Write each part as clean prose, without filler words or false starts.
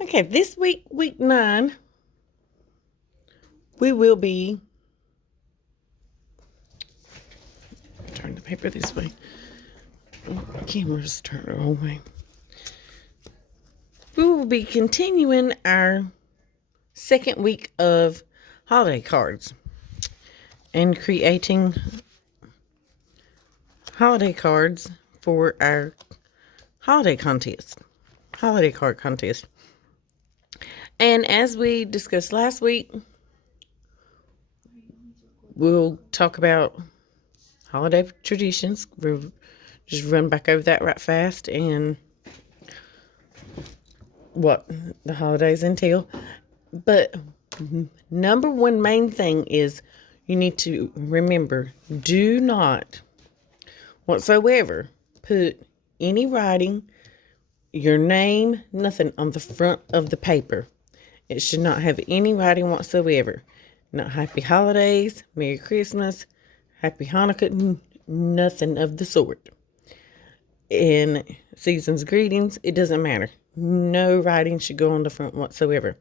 Okay, this week, week 9, we will be. Turn the paper this way. Camera's turned the wrong way. We will be continuing our second week of holiday cards and creating holiday cards for our holiday card contest. And as we discussed last week, we'll talk about holiday traditions. We'll just run back over that right fast and what the holidays entail. But number one main thing is you need to remember, do not whatsoever put any writing, your name, nothing on the front of the paper. It should not have any writing whatsoever. Not Happy Holidays, Merry Christmas, Happy Hanukkah, nothing of the sort. And season's greetings, it doesn't matter. No writing should go on the front whatsoever.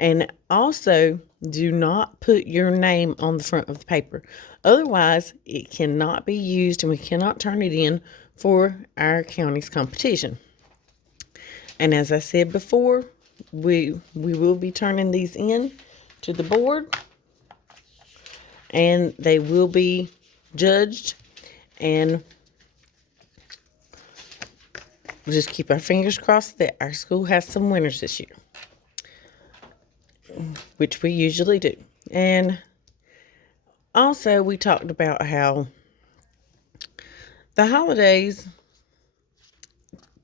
And also, do not put your name on the front of the paper. Otherwise, it cannot be used and we cannot turn it in for our county's competition. And as I said before, we will be turning these in to the board. And they will be judged. And we'll just keep our fingers crossed that our school has some winners this year, which we usually do. And also, we talked about how the holidays,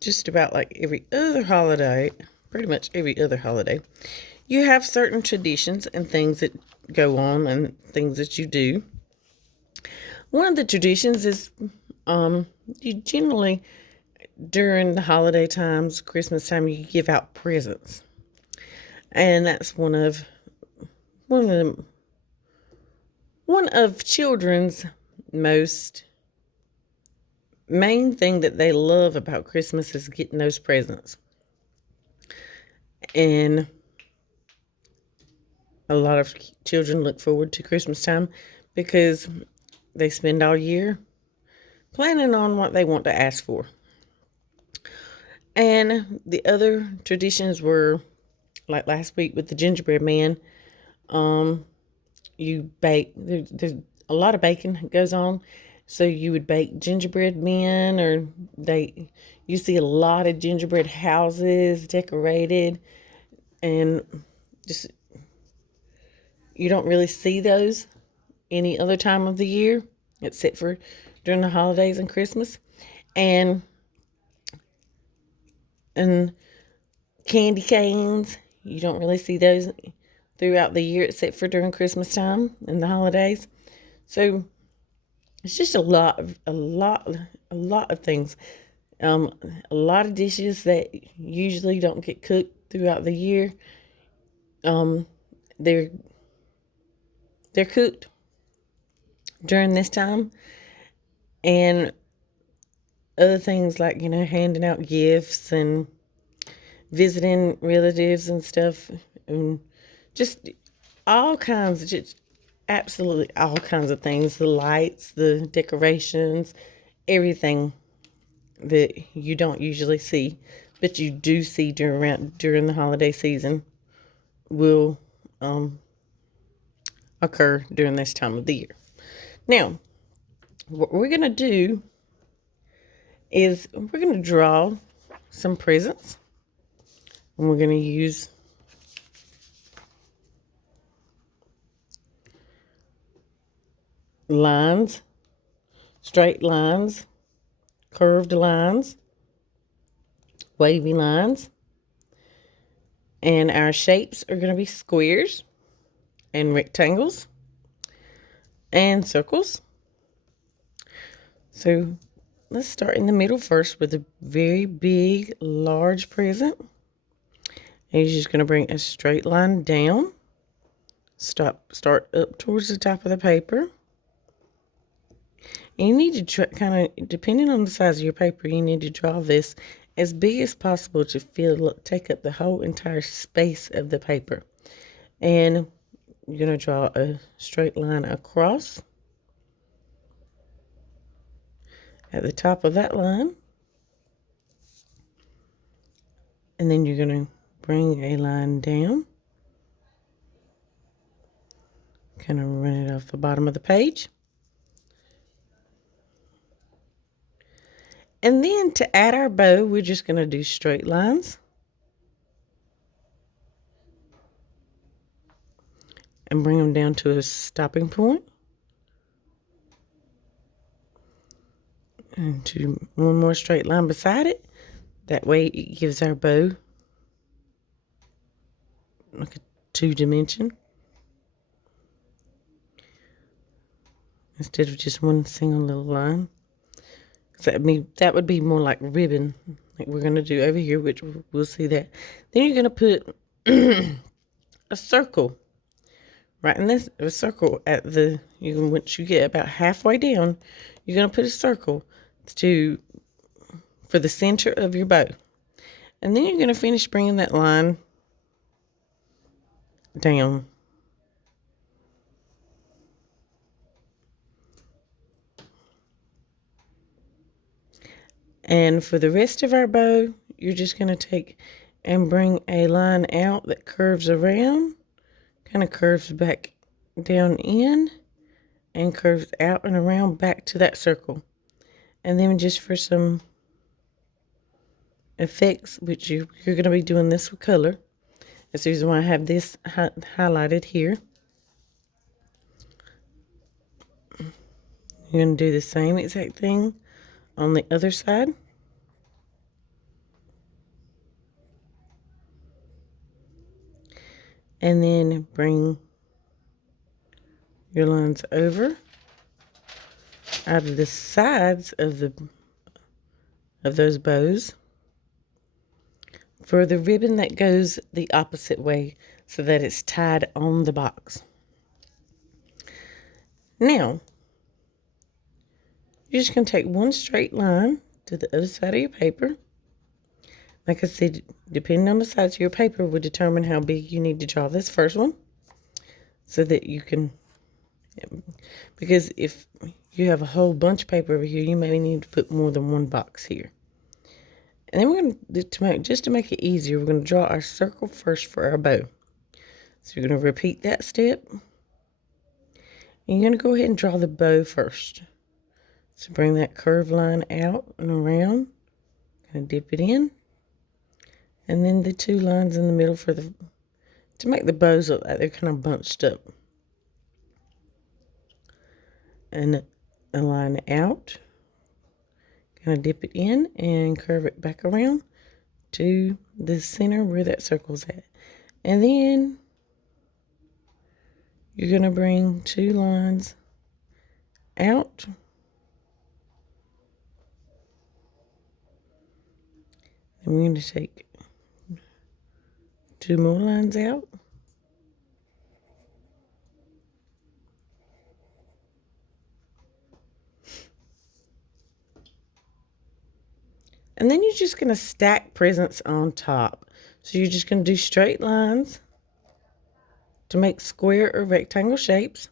just about like every other holiday, pretty much every other holiday, you have certain traditions and things that go on and things that you do. One of the traditions is you generally, during the holiday times, Christmas time, you give out presents. And that's one of children's most main thing that they love about Christmas is getting those presents. And a lot of children look forward to Christmas time because they spend all year planning on what they want to ask for. And the other traditions were, like last week with the gingerbread man, you bake, there's a lot of baking goes on. So you would bake gingerbread men, or you see a lot of gingerbread houses decorated, and just, you don't really see those any other time of the year except for during the holidays and Christmas. And candy canes, you don't really see those throughout the year except for during Christmas time and the holidays. So it's just a lot of things. A lot of dishes that usually don't get cooked throughout the year. They're cooked during this time. And other things like, handing out gifts and visiting relatives and stuff, and just all kinds, just absolutely all kinds of things. The lights, the decorations, everything that you don't usually see, but you do see during the holiday season will occur during this time of the year. Now, what we're going to do is we're going to draw some presents, and we're going to use lines, straight lines, curved lines, wavy lines, and our shapes are going to be squares and rectangles and circles. So let's start in the middle first with a very big, large present. And you're just going to bring a straight line down. Start up towards the top of the paper. And you need to kind of, depending on the size of your paper, you need to draw this as big as possible to take up the whole entire space of the paper. And you're going to draw a straight line across at the top of that line. And then you're going to bring a line down. Kind of run it off the bottom of the page. And then to add our bow, we're just going to do straight lines. And bring them down to a stopping point. And do one more straight line beside it. That way it gives our bow like a 2-dimension instead of just one single little line. So that would be more like ribbon, like we're going to do over here, which we'll see that. Then you're going to put a circle right in this, a circle at the, once you get about halfway down, you're going to put a circle for the center of your bow. And then you're going to finish bringing that line down. And for the rest of our bow, you're just going to take and bring a line out that curves around, kind of curves back down in, and curves out and around back to that circle. And then just for some effects, which you're going to be doing this with color. That's the reason why I have this highlighted here. You're going to do the same exact thing on the other side. And then bring your lines over out of the sides of those bows for the ribbon that goes the opposite way so that it's tied on the box. Now, you're just going to take one straight line to the other side of your paper. Like I said, depending on the size of your paper will determine how big you need to draw this first one so that you can, because if you have a whole bunch of paper over here, you may need to put more than one box here. And then we're going to, just to make it easier, we're going to draw our circle first for our bow. So you're going to repeat that step. And you're going to go ahead and draw the bow first. So bring that curved line out and around. Kind of dip it in. And then the 2 lines in the middle to make the bows look like they're kind of bunched up. And a line out. Kind of dip it in and curve it back around to the center where that circle's at. And then you're going to bring 2 lines out. And we're going to take 2 more lines out. And then you're just going to stack presents on top. So you're just going to do straight lines to make square or rectangle shapes.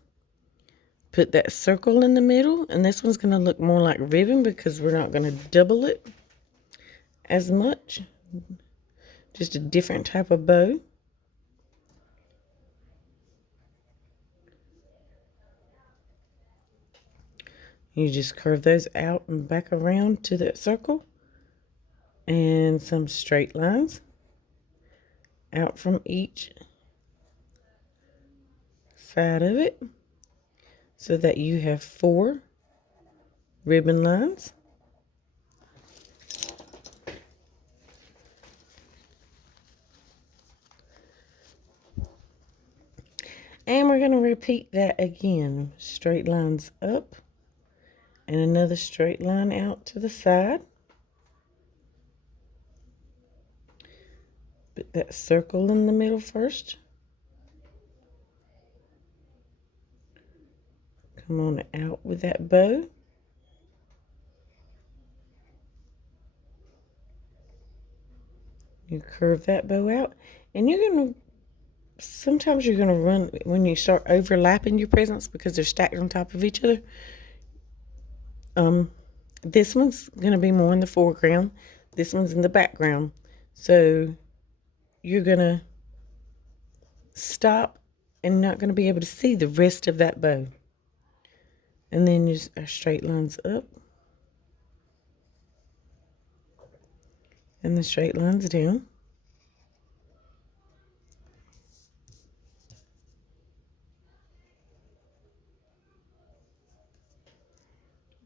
Put that circle in the middle. And this one's going to look more like ribbon because we're not going to double it as much. Just a different type of bow. You just curve those out and back around to that circle. And some straight lines out from each side of it so that you have 4 ribbon lines. And we're going to repeat that again. Straight lines up and another straight line out to the side. Put that circle in the middle first. Come on out with that bow. You curve that bow out, and sometimes you're gonna run when you start overlapping your presents because they're stacked on top of each other. This one's gonna be more in the foreground. This one's in the background. So you're gonna stop and not gonna be able to see the rest of that bow. And then just our straight lines up. And the straight lines down.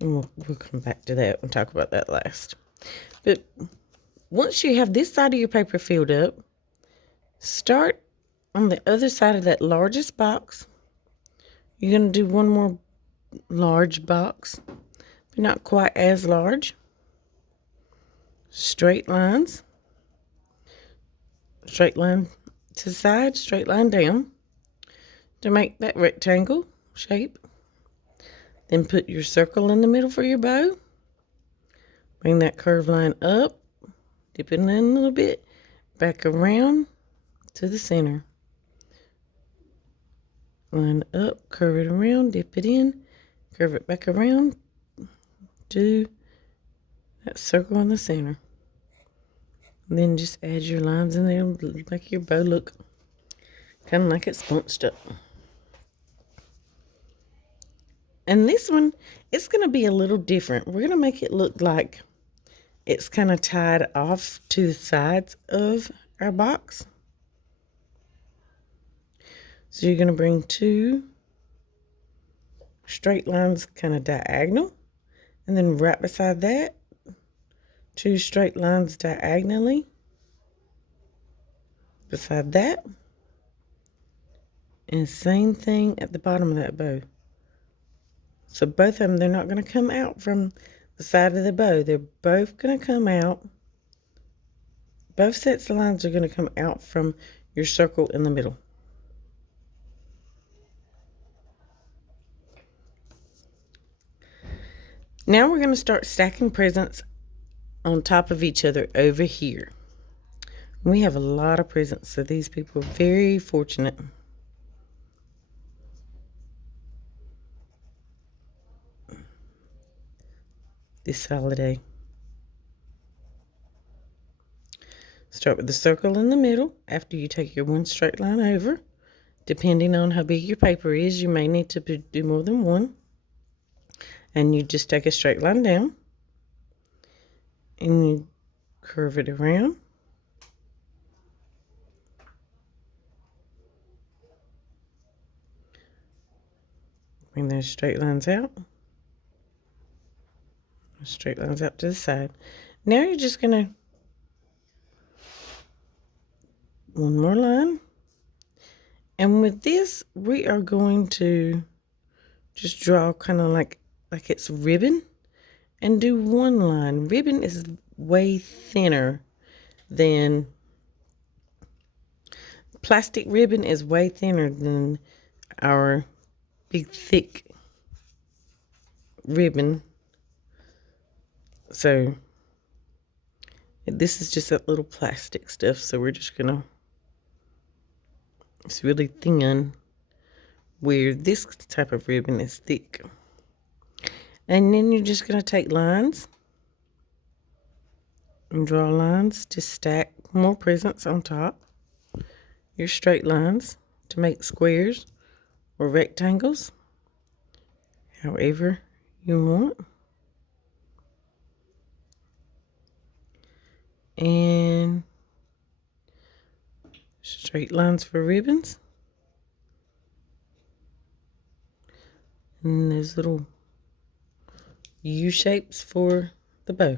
And we'll come back to that and talk about that last. But once you have this side of your paper filled up, start on the other side of that largest box. You're going to do one more large box, but not quite as large. Straight lines. Straight line to the side, straight line down to make that rectangle shape. Then put your circle in the middle for your bow. Bring that curved line up, dip it in a little bit, back around to the center. Line up, curve it around, dip it in, curve it back around, do that circle in the center. And then just add your lines in there, make your bow look kind of like it's bunched up. And this one, it's going to be a little different. We're going to make it look like it's kind of tied off to the sides of our box. So you're going to bring two straight lines kind of diagonal. And then right beside that, two straight lines diagonally beside that. And same thing at the bottom of that bow. So both of them, they're not going to come out from the side of the bow. They're both going to come out. Both sets of lines are going to come out from your circle in the middle. Now we're going to start stacking presents on top of each other over here. We have a lot of presents, so these people are very fortunate. This holiday. Start with the circle in the middle after you take your one straight line over. Depending on how big your paper is, you may need to do more than one. And you just take a straight line down and you curve it around. Bring those straight lines out. Straight lines out to the side. Now you're just going to one more line. And with this, we are going to just draw kind of like it's ribbon and do one line. Ribbon is way thinner than plastic ribbon is way thinner than our big thick ribbon. So this is just that little plastic stuff, so we're just gonna, it's really thin, where this type of ribbon is thick. And then you're just gonna take lines and draw lines to stack more presents on top. Your straight lines to make squares or rectangles, however you want. And straight lines for ribbons. And those little U shapes for the bow.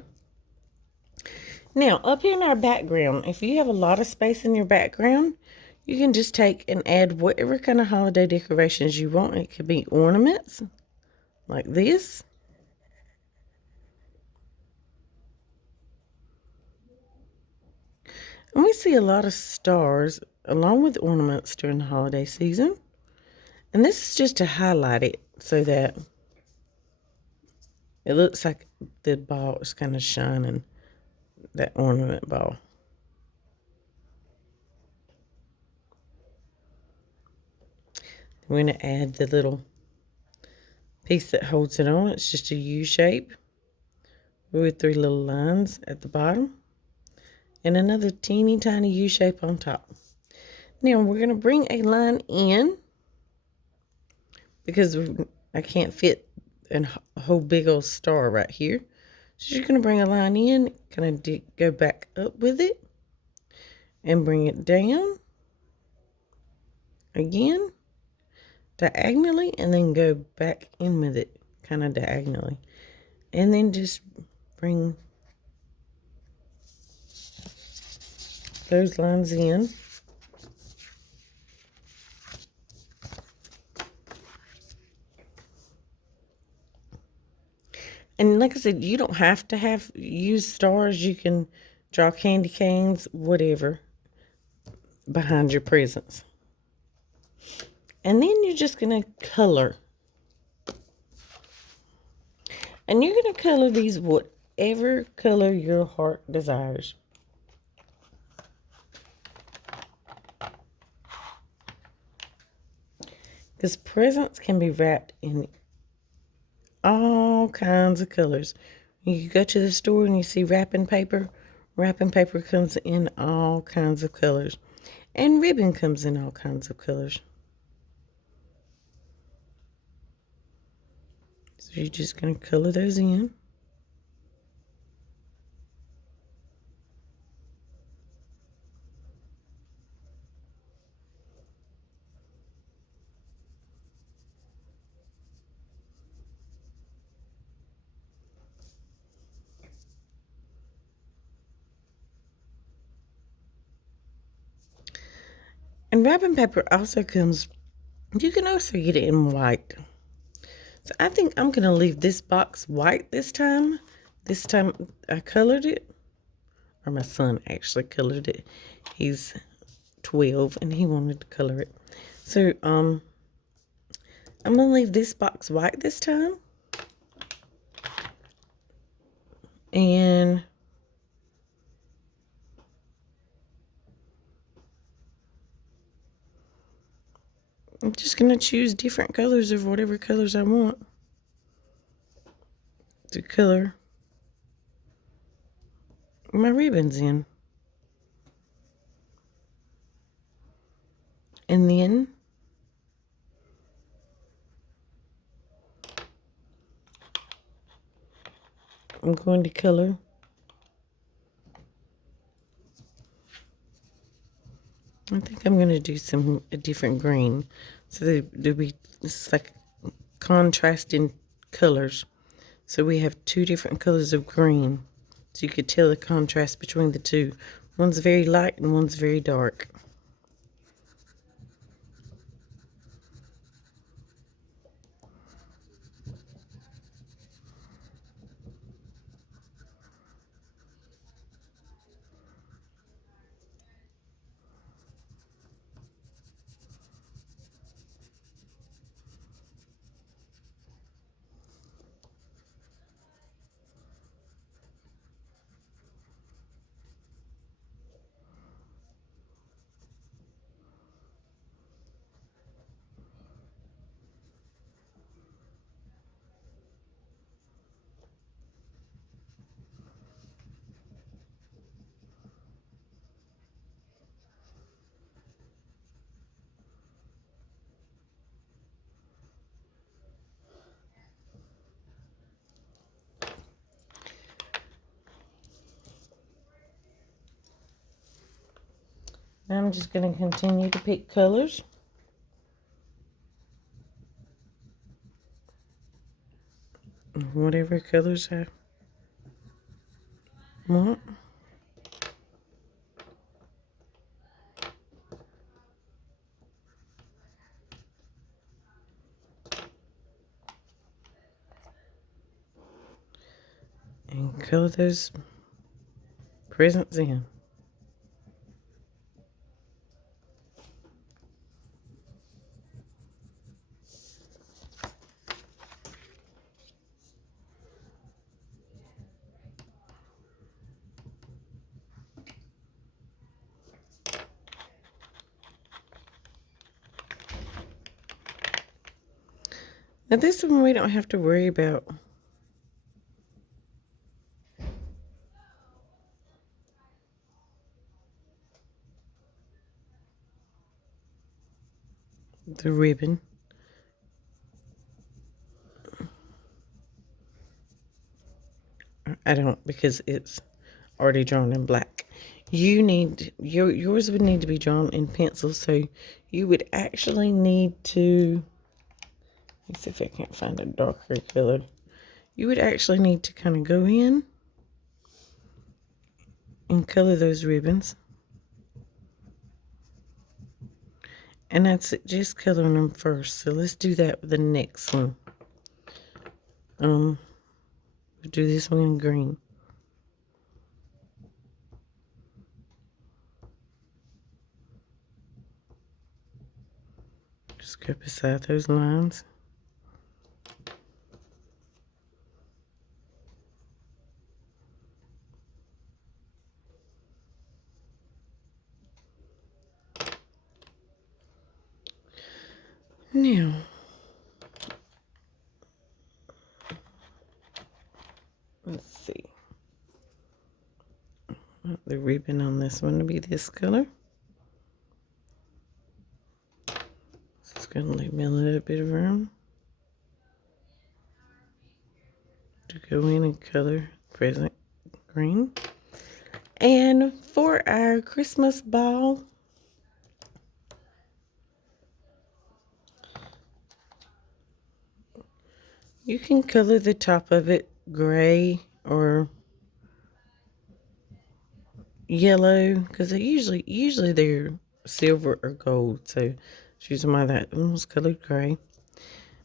Now, up here in our background, if you have a lot of space in your background, you can just take and add whatever kind of holiday decorations you want. It could be ornaments, like this. And we see a lot of stars along with ornaments during the holiday season. And this is just to highlight it so that it looks like the ball is kind of shining, that ornament ball. We're going to add the little piece that holds it on. It's just a U shape with 3 little lines at the bottom and another teeny tiny U shape on top. Now we're going to bring a line in because I can't fit a whole big old star right here. So you're going to bring a line in, kind of go back up with it and bring it down again diagonally, and then go back in with it kind of diagonally, and then just bring those lines in. And like I said, you don't have to use stars. You can draw candy canes, whatever, behind your presents. And then you're just going to color. And you're going to color these whatever color your heart desires. Because presents can be wrapped in all kinds of colors. You go to the store and you see wrapping paper. Wrapping paper comes in all kinds of colors. And ribbon comes in all kinds of colors. So you're just going to color those in. And wrapping paper also comes, you can also get it in white. So I think I'm going to leave this box white this time. This time I colored it, or my son actually colored it. He's 12 and he wanted to color it. So I'm going to leave this box white this time. And I'm just going to choose different colors of whatever colors I want to color my ribbons in. And then I'm going to color I think I'm going to do a different green. So there'll be, this is like contrasting colors. So we have 2 different colors of green. So you could tell the contrast between the 2. One's very light and one's very dark. Now I'm just going to continue to pick colors. Whatever colors I want. And color those presents in. Now this one we don't have to worry about. The ribbon. I don't, because it's already drawn in black. You need, yours would need to be drawn in pencil, so you would actually need to, let's see if I can't find a darker color. You would actually need to kind of go in and color those ribbons. And that's it, just coloring them first. So let's do that with the next one. We'll do this one in green. Just go beside those lines. Now, let's see. The ribbon on this one to be this color. So it's going to leave me a little bit of room to go in and color present green. And for our Christmas ball, you can color the top of it gray or yellow, because they usually they're silver or gold, so choose why that one was colored gray.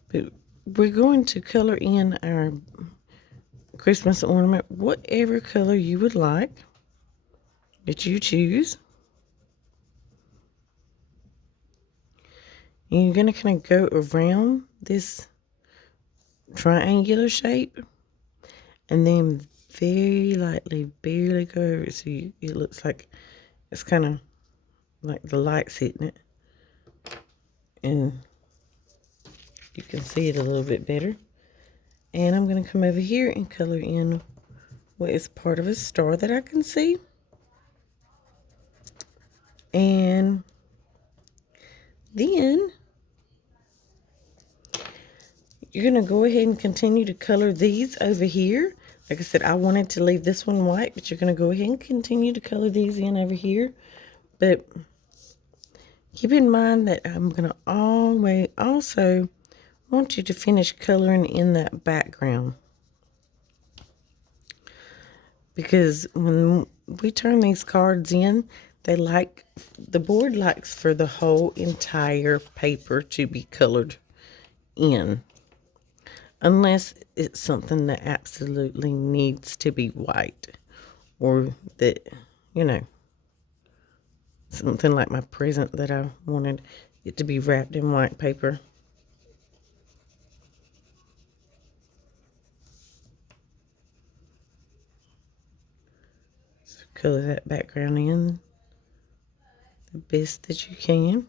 But we're going to color in our Christmas ornament whatever color you would like that you choose. And you're going to kind of go around this triangular shape and then very lightly barely go over it, so it looks like it's kind of like the light's hitting it, and you can see it a little bit better. And I'm going to come over here and color in what is part of a star that I can see. And then you're going to go ahead and continue to color these over here. Like I said, I wanted to leave this one white, but you're going to go ahead and continue to color these in over here. But keep in mind that I'm going to always also want you to finish coloring in that background, because when we turn these cards in, the board likes for the whole entire paper to be colored in, unless it's something that absolutely needs to be white, or that, you know, something like my present that I wanted it to be wrapped in white paper. So color that background in the best that you can.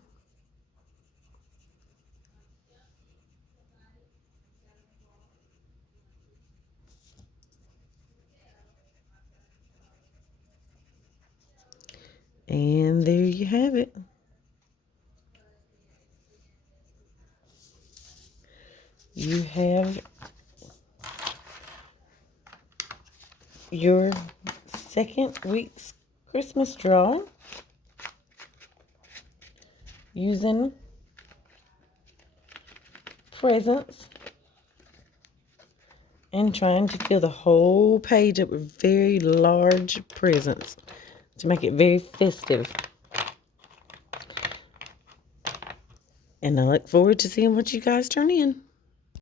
And there you have it. You have your second week's Christmas draw using presents and trying to fill the whole page up with very large presents to make it very festive. And I look forward to seeing what you guys turn in.